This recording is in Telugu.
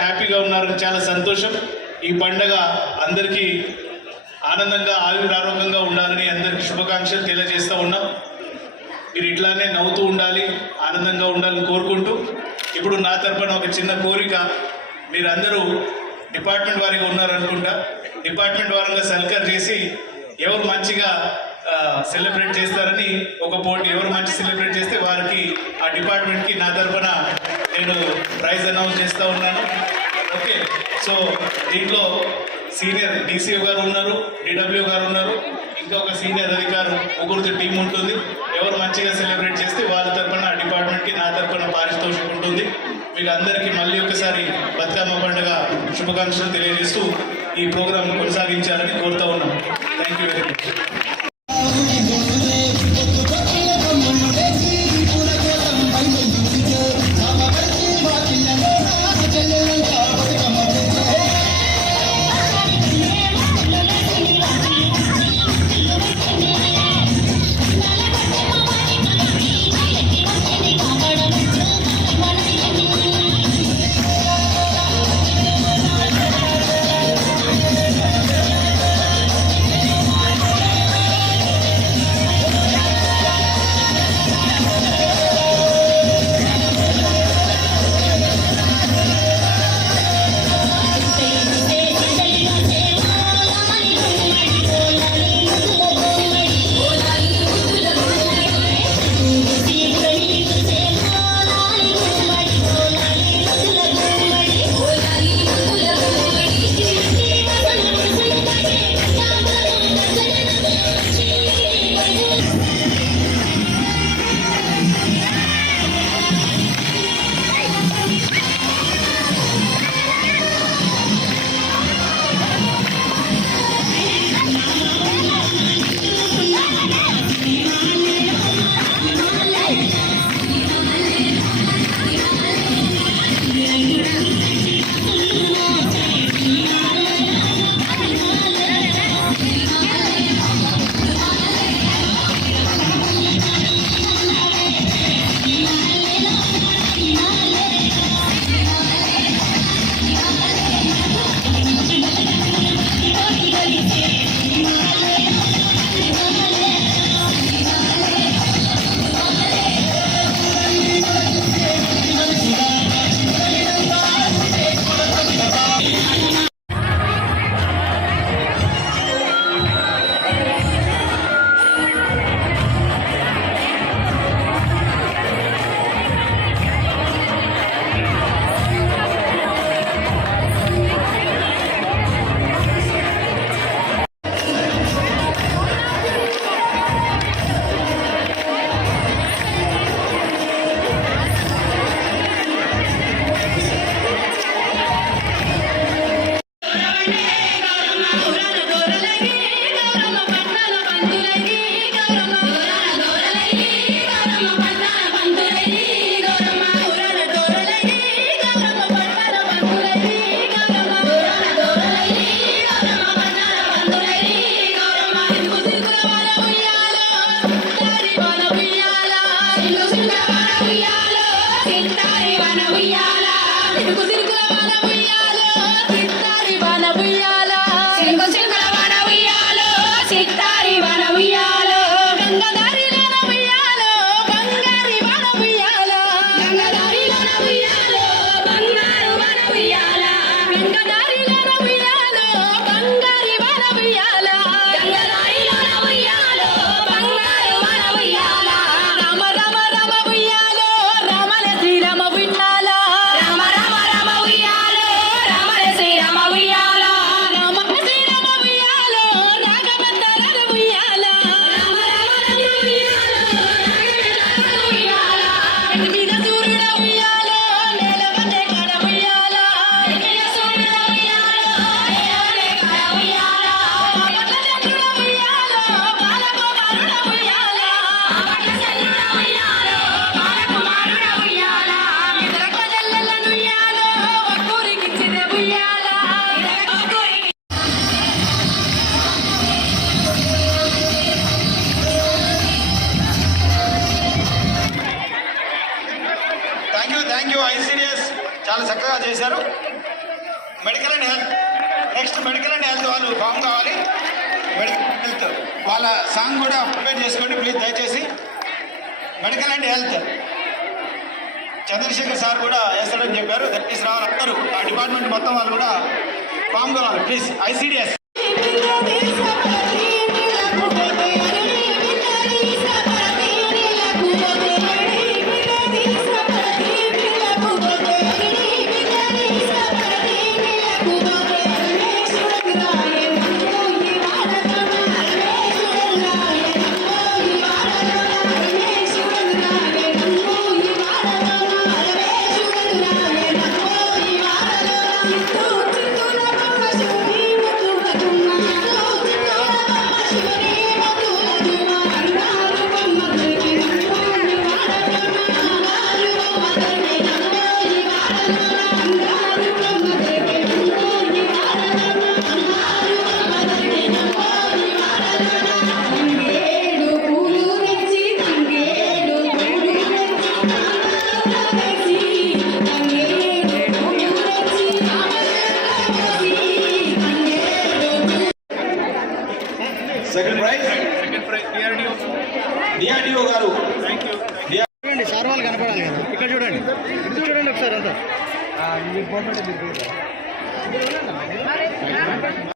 హ్యాపీగా ఉన్నారని చాలా సంతోషం. ఈ పండగ అందరికీ ఆనందంగా ఆయురారోగ్యంగా ఉండాలని అందరికీ శుభాకాంక్షలు తెలియజేస్తూ ఉన్నాం. మీరు ఇట్లానే నవ్వుతూ ఉండాలి ఆనందంగా ఉండాలని కోరుకుంటూ. ఇప్పుడు నా తరపున ఒక చిన్న కోరిక మీరందరూ డిపార్ట్మెంట్ వారిగా ఉన్నారనుకుంటా. డిపార్ట్మెంట్ వారంగా సల్కర్ చేసి ఎవరు మంచిగా సెలబ్రేట్ చేస్తారని ఒక పోటీ ఎవరు మంచి సెలబ్రేట్ చేస్తే వారికి ఆ డిపార్ట్మెంట్కి నా తరపున నేను ప్రైజ్ అనౌన్స్ చేస్తూ ఉన్నాను. ఓకే సో దీంట్లో సీనియర్ డీసీఓ గారు ఉన్నారు డిడబ్ల్యూ గారు ఉన్నారు ఇంకా ఒక సీనియర్ అధికారు ముగ్గురుతో టీం ఉంటుంది. ఎవరు మంచిగా సెలబ్రేట్ చేస్తే వాళ్ళ తరపున డిపార్ట్మెంట్కి నా తరపున పారితోషికం ఉంటుంది. మీకు అందరికీ మళ్ళీ ఒకసారి బతుకమ్మ పండుగ శుభాకాంక్షలు తెలియజేస్తూ ఈ ప్రోగ్రాం కొనసాగించాలని కోరుతా ఉన్నాం. Thank you very much el medical and health. Next medical and health వాళ్ళు ఫామ్ కావాలి. Medical health. వాళ్ళ సాంగ్ కూడా ప్రిపేర్ చేసుకోండి ప్లీజ్ దయచేసి. Medical and health. Chandrashekar sir కూడా వేస్తాడని చెప్పారు దయచేసి రావాలి అందరూ. ఆ డిపార్ట్మెంట్ మొత్తం వాళ్ళు కూడా ఫామ్ కావాలి ప్లీజ్. ఐసీడిఎస్ ಗೌರ್ಮೆಂಟ್ ಬಿಡ್ಬೋದು